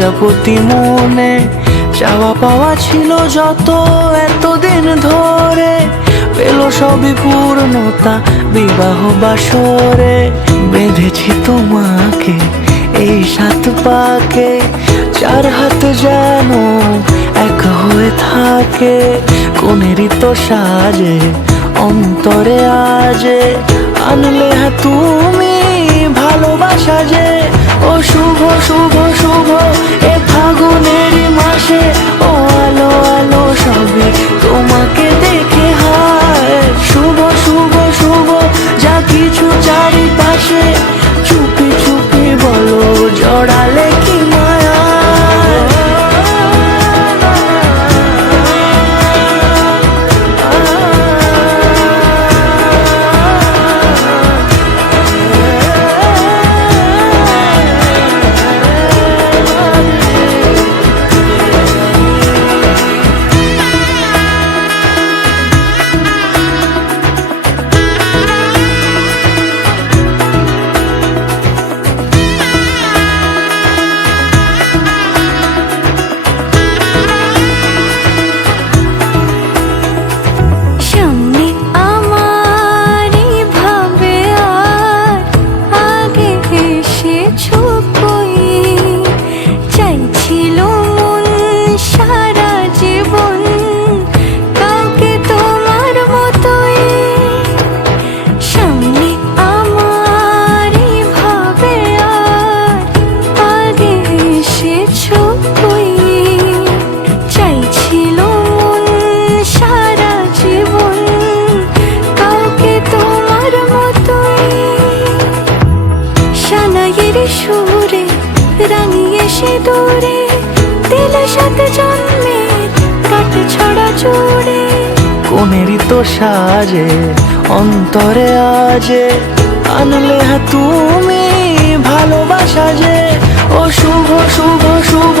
প্রজাপতি মনে চাওয়া পাওয়া ছিল যত এতদিন ধরে, পেল সবই পূর্ণতা বিবাহ বাসরে। বেঁধেছি তোমাকে এই 7 পাকে, 4 হাত যেন এক হয়ে থাকে। কোনেরই তো সাজে অন্তরে আজে আনলে তুমি ভালোবাসা যে। ও শুভ শুভ শুভ এ ফাগুনের মাসে, ও আলো আলো সবে তোমাকে দেখে হায়। শুভ শুভ শুভ যা কিছু চারিপাশে, চুপি চুপি বলো জড়ালে কি মায়া। সুরে রাঙিয়ে সে দূরে দিল 7 জন্মের কাট ছড়া জুড়ে। কোনেরই তো সাজে অন্তরে আজে আনলে তুমি ভালোবাসা যে। ও শুভ শুভ শুভ